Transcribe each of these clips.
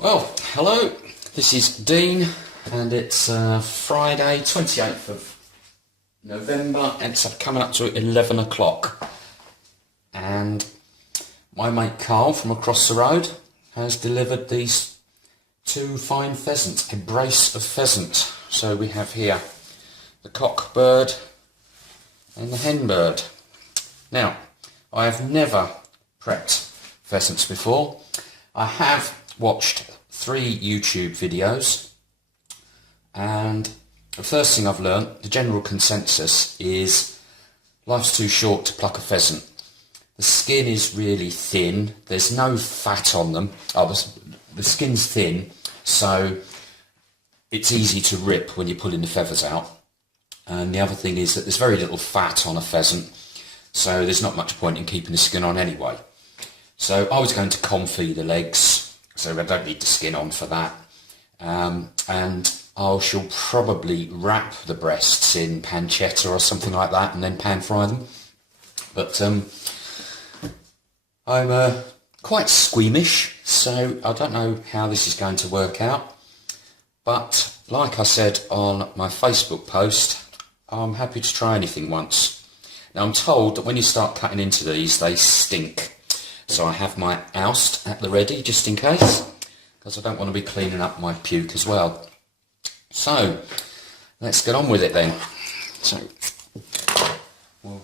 Well, hello, this is Dean and it's Friday 28th of November and it's coming up to 11 o'clock and my mate Carl from across the road has delivered these two fine pheasants, a brace of pheasants. So we have here the cock bird and the hen bird. Now, I have never prepped pheasants before. I have watched 3 YouTube videos and the first thing I've learnt, the general consensus is life's too short to pluck a pheasant. The skin is really thin, there's no fat on them. The skin's thin, so it's easy to rip when you're pulling the feathers out. And the other thing is that there's very little fat on a pheasant, so there's not much point in keeping the skin on anyway. So I was going to confit the legs, so I don't need the skin on for that. And I shall probably wrap the breasts in pancetta or something like that and then pan fry them. But I'm quite squeamish, so I don't know how this is going to work out. But like I said on my Facebook post, I'm happy to try anything once. Now I'm told that when you start cutting into these, they stink. So I have my oust at the ready, just in case, because I don't want to be cleaning up my puke as well. So, let's get on with it then. So, well,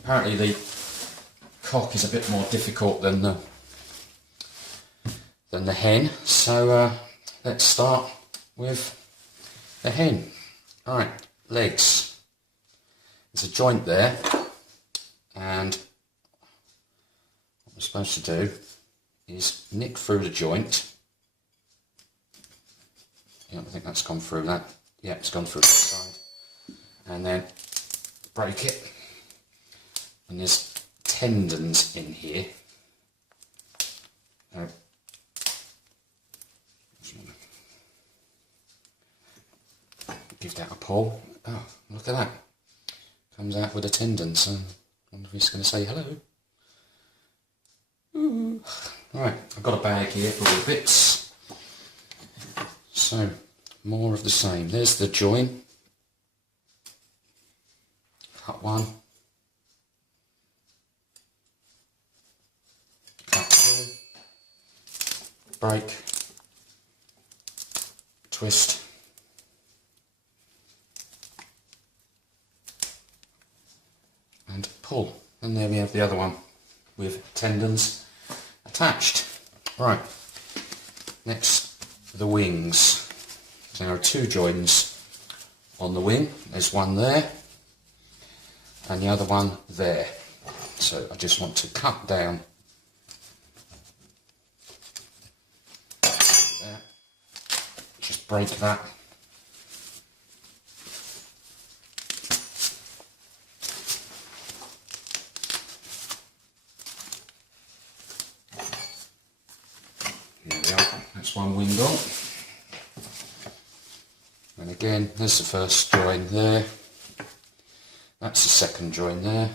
apparently the cock is a bit more difficult than the hen. So, let's start with the hen. Alright, legs. There's a joint there, and what I'm supposed to do is nick through the joint. Yeah, I think that's gone through that. Yeah, it's gone through that side. And then break it. And there's tendons in here. Give that a pull. Oh, look at that. Comes out with a tendon, so I wonder if he's going to say hello. Ooh. Right, I've got a bag here for all the bits. So, more of the same. There's the join. Cut one. Cut two. Break. Twist. And pull. And there we have the other one with tendons attached. Right, next the wings. So there are 2 joins on the wing. There's one there and the other one there. So I just want to cut down there. Just break that. There we are, that's one wing gone. And again, there's the first join there. That's the second join there.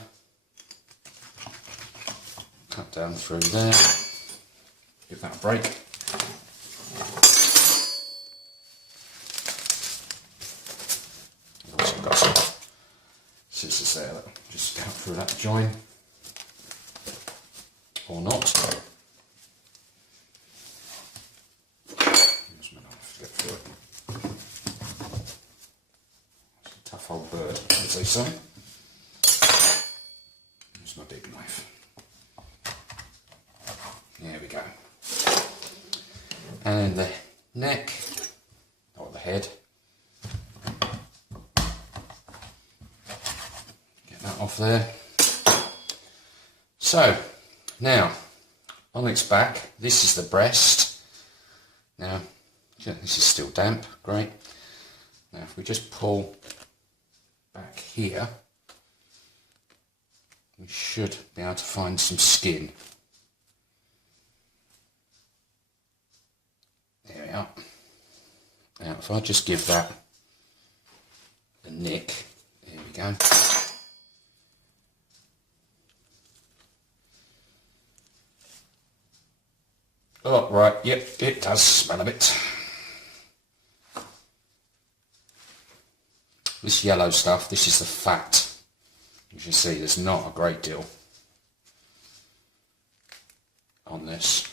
Cut down through there. Give that a break. I've also got some scissors there that just cut through that join. Or not. Tough old bird, as they say. Here's my big knife. There we go. And the neck, or the head. Get that off there. So, now, on its back, this is the breast. Now, this is still damp, great. Now, if we just pull back here, we should be able to find some skin. There we are. Now if I just give that a nick, there we go. Oh, right, yep, it does smell a bit. This yellow stuff, this is the fat. As you see, there's not a great deal on this.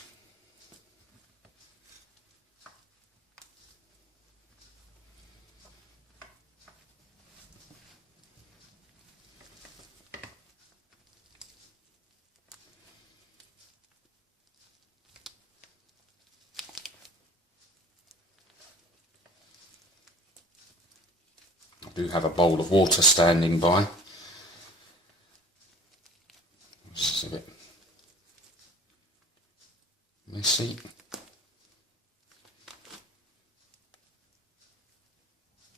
I do have a bowl of water standing by. This is a bit messy.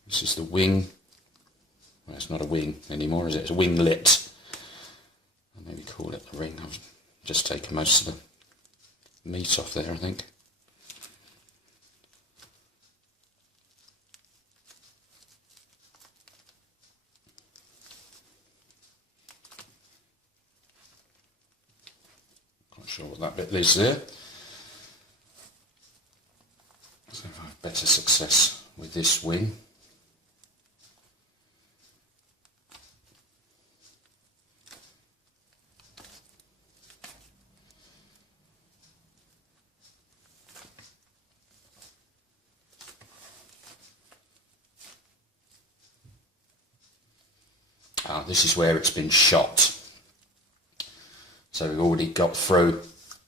This is the wing. Well, it's not a wing anymore, is it? It's a winglet. I'll maybe call it the ring. I've just taken most of the meat off there, I think. Not sure what that bit is there. So if I have better success with this wing. This is where it's been shot. So we've already got through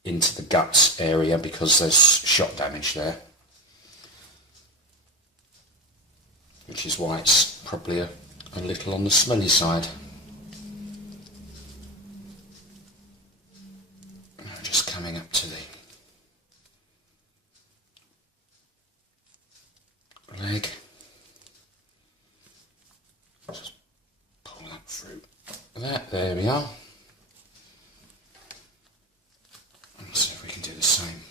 into the guts area because there's shot damage there. Which is why it's probably a little on the smelly side. Just coming up to the leg. Just pull that through that. There we are. Let's see if we can do the same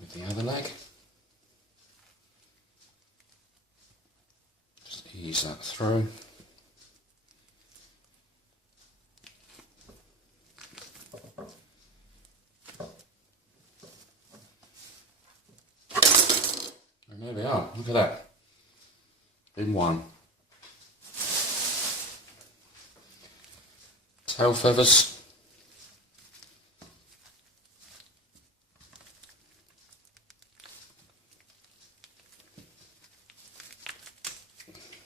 with the other leg. Just ease that through. And there we are, look at that, in one. Tail feathers.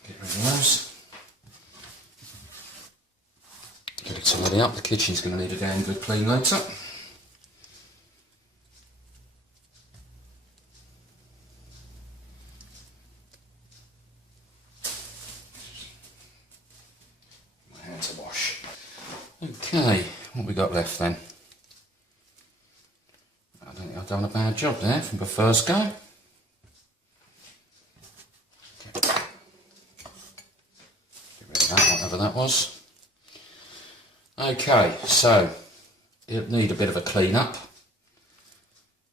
Get rid of those. Get it tidy up, the kitchen's going to need a damn good clean later. To wash. Okay, what we got left then? I don't think I've done a bad job there from the first go. Okay. Get rid of that, whatever that was. Okay, so it'll need a bit of a clean up.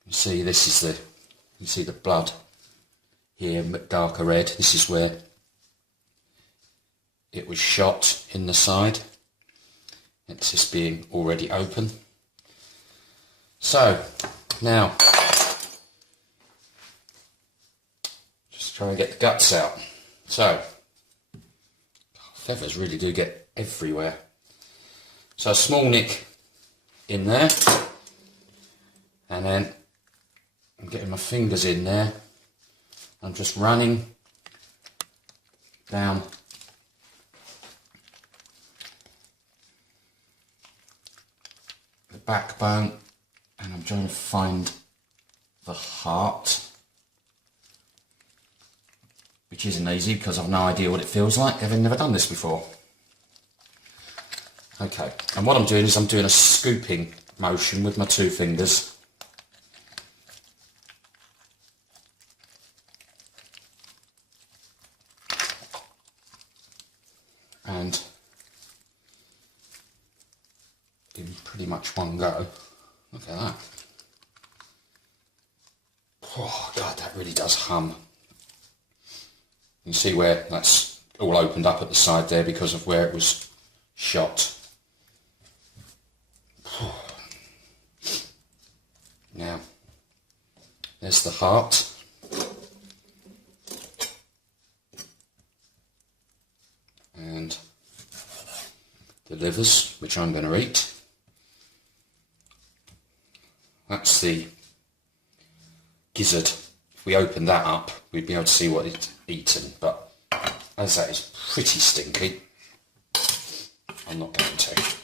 You see, this is you see the blood here, darker red. This is where it was shot in the side. It's just being already open. So now just try and get the guts out. So feathers really do get everywhere. So a small nick in there, and then I'm getting my fingers in there. I'm just running down the backbone, and I'm trying to find the heart, which isn't easy because I've no idea what it feels like, having never done this before. Okay, and what I'm doing is I'm doing a scooping motion with my two fingers. And in pretty much one go. Look at that. Oh God, that really does hum. You see where that's all opened up at the side there because of where it was shot. Now, there's the heart. And the livers, which I'm going to eat. That's the gizzard. If we open that up, we'd be able to see what it's eaten, but as that is pretty stinky, I'm not going to.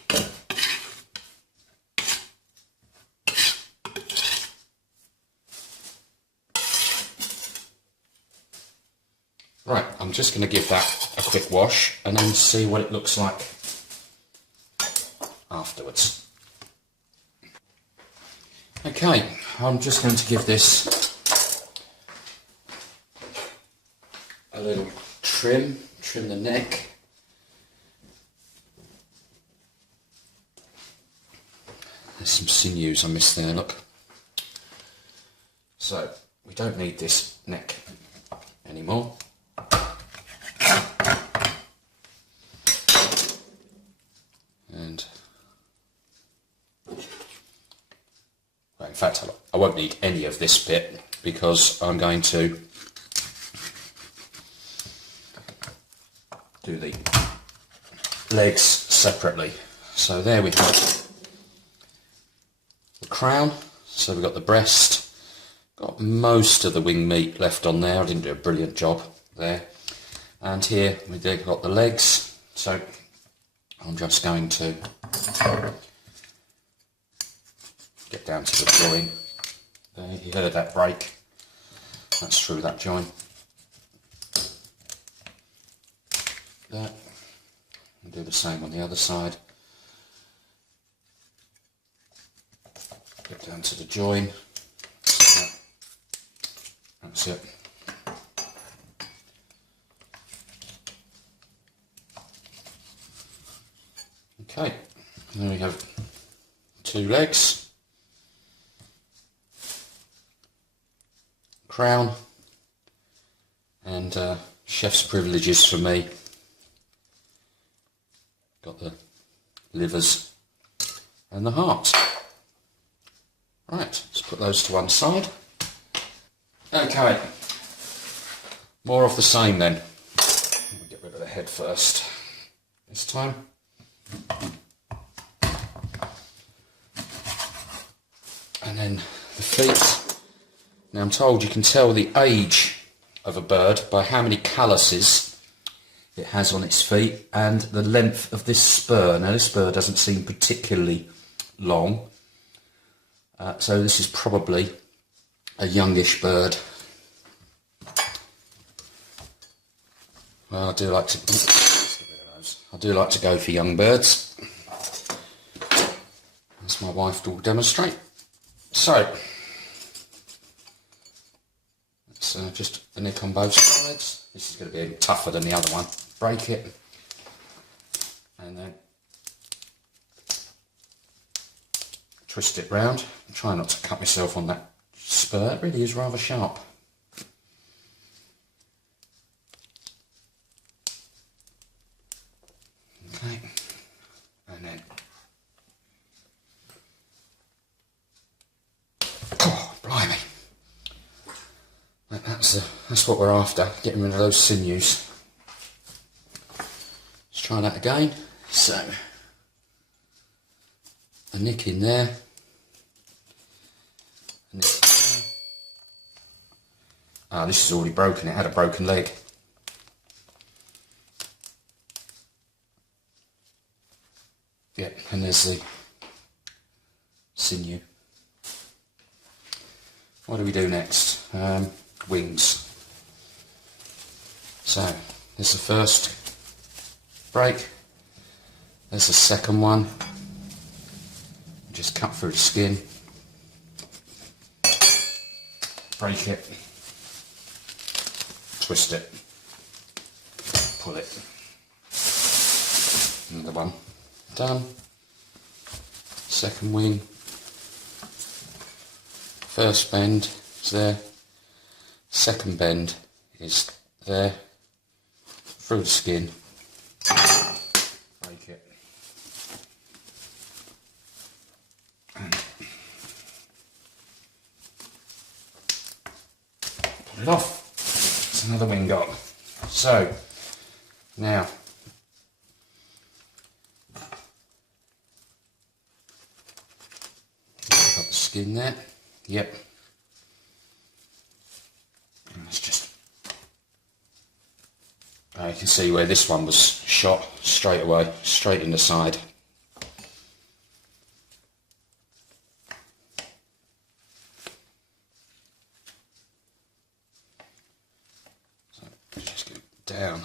Right, I'm just going to give that a quick wash and then see what it looks like afterwards. Okay, I'm just going to give this a little trim the neck. There's some sinews I missed there, look. So, we don't need this neck anymore. And well, in fact, I won't need any of this bit because I'm going to do the legs separately. So there we have the crown. So we've got the breast, got most of the wing meat left on there. I didn't do a brilliant job there. And here we've got the legs. So I'm just going to get down to the join. There, you heard that break. That's through that join. That. And do the same on the other side. Get down to the join. That's it. Okay, then we have 2 legs, crown, and chef's privileges for me. Got the livers and the heart. Right, let's put those to one side. Okay, more of the same then. I'll get rid of the head first this time. And then the feet. Now I'm told you can tell the age of a bird by how many calluses it has on its feet and the length of this spur. Now this spur doesn't seem particularly long, so this is probably a youngish bird. Well, I do like to go for young birds, as my wife will demonstrate. So, it's just the nick on both sides. This is going to be tougher than the other one. Break it, and then twist it round. Try not to cut myself on that spur. It really is rather sharp. Okay, and then oh, blimey! That's what we're after. Getting rid of those sinews. Let's try that again. So a nick in there. A nick in there. Ah, this is already broken. It had a broken leg. Yeah, and there's the sinew. What do we do next? Wings. So, there's the first break. There's the second one. Just cut through the skin. Break it. Twist it. Pull it. Another one. Done. Second wing. First bend is there. Second bend is there. Through the skin. Break it. And it off. It's another wing gone. So, now, got the skin there. Yep. And let's just, you can see where this one was shot straight away, straight in the side. So just go down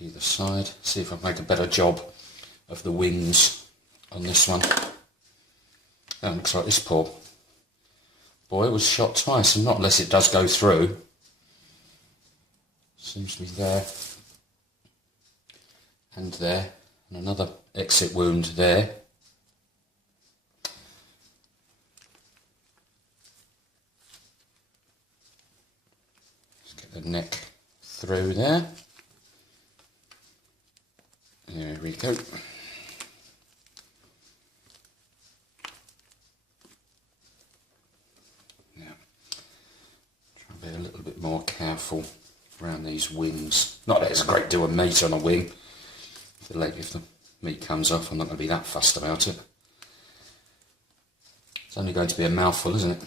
either side, see if I've made a better job of the wings on this one. That looks like this poor boy was shot twice, and not unless it does go through. Seems to be there and there, and another exit wound there. Let's get the neck through there. There we go. Now, try and be a little bit more careful around these wings. Not that it's a great deal of meat on a wing. If the meat comes off, I'm not going to be that fussed about it. It's only going to be a mouthful, isn't it?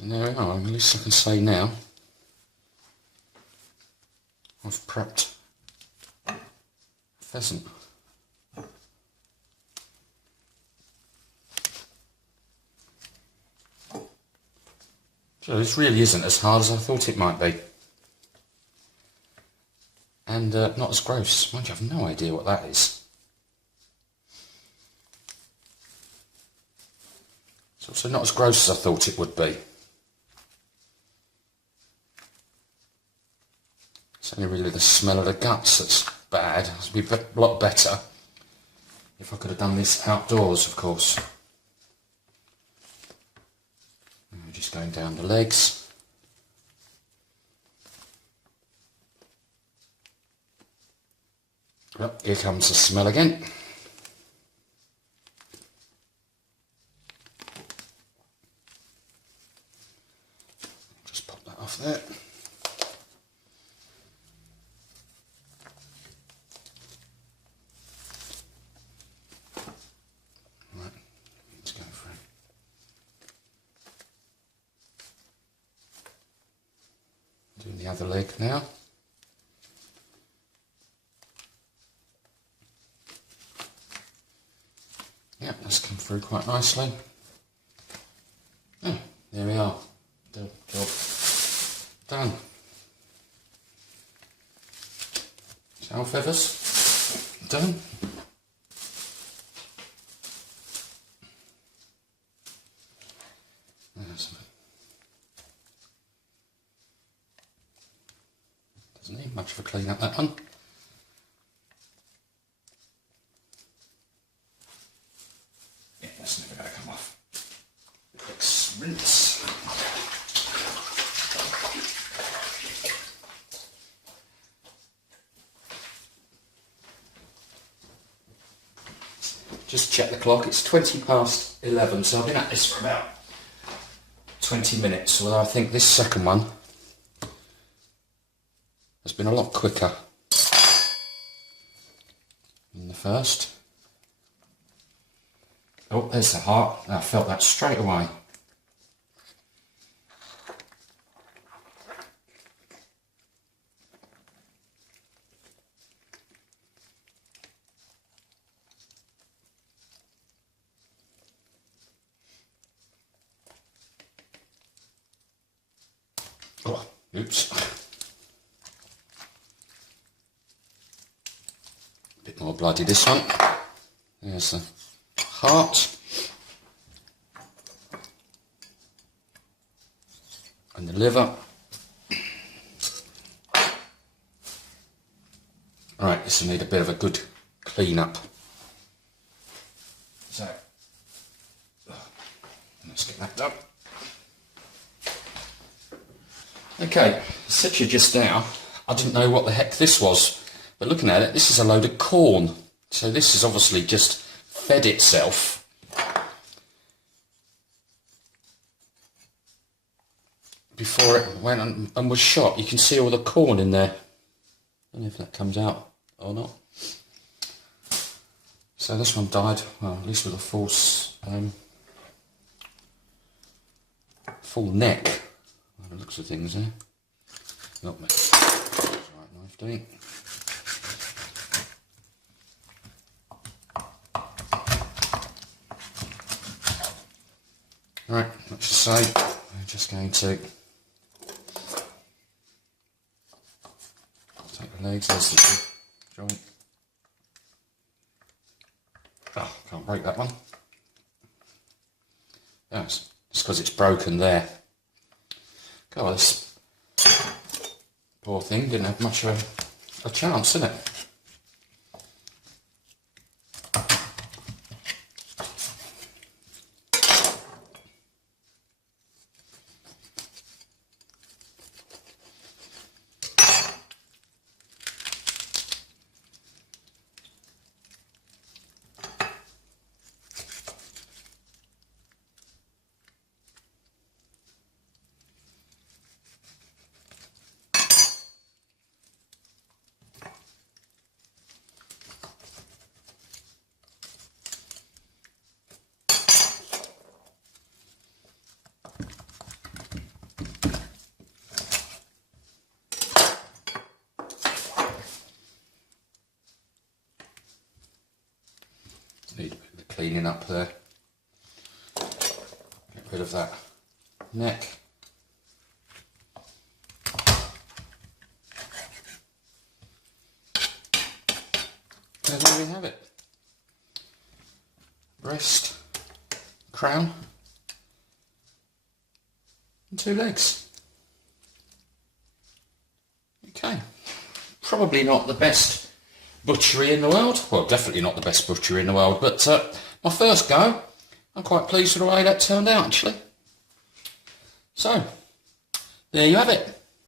And there we are. At least I can say now I've prepped pheasant. So this really isn't as hard as I thought it might be. And not as gross. Mind you, I have no idea what that is. It's also not as gross as I thought it would be. It's only really the smell of the guts that's bad. It would be a lot better if I could have done this outdoors, of course. We're just going down the legs. Well, here comes the smell again. Just pop that off there. Right, let's go for it. Doing the other leg now. Yeah, that's come through quite nicely. Oh, there we are. Job done. Tail feathers done. Doesn't need much of a clean up, that one. Yeah, that's never going to come off. Let's rinse. Just check the clock, it's 20 past 11, so I've been at this for about 20 minutes, although I think this second one has been a lot quicker than the first. Oh, there's the heart. I felt that straight away. Oh, oops. Bit more bloody this one. There's the heart. And the liver. Right, this will need a bit of a good clean up. So, let's get that done. Okay, I said to you just now, I didn't know what the heck this was, but looking at it, this is a load of corn. So this has obviously just fed itself before it went and was shot. You can see all the corn in there. I don't know if that comes out or not. So this one died, well, at least with a full neck. By the looks of things there. Not me. Right knife, do it. Right, let's just say we're just going to take the legs, there's the joint. Oh, can't break that one. Yes, just because it's broken there. God, this poor thing didn't have much of a chance, did it? Need a bit of cleaning up there. Get rid of that neck. And there we have it. Breast, crown, and 2 legs. Okay. Probably not the best butchery in the world. Well, definitely not the best butchery in the world, but my first go, I'm quite pleased with the way that turned out, actually. So, there you have it.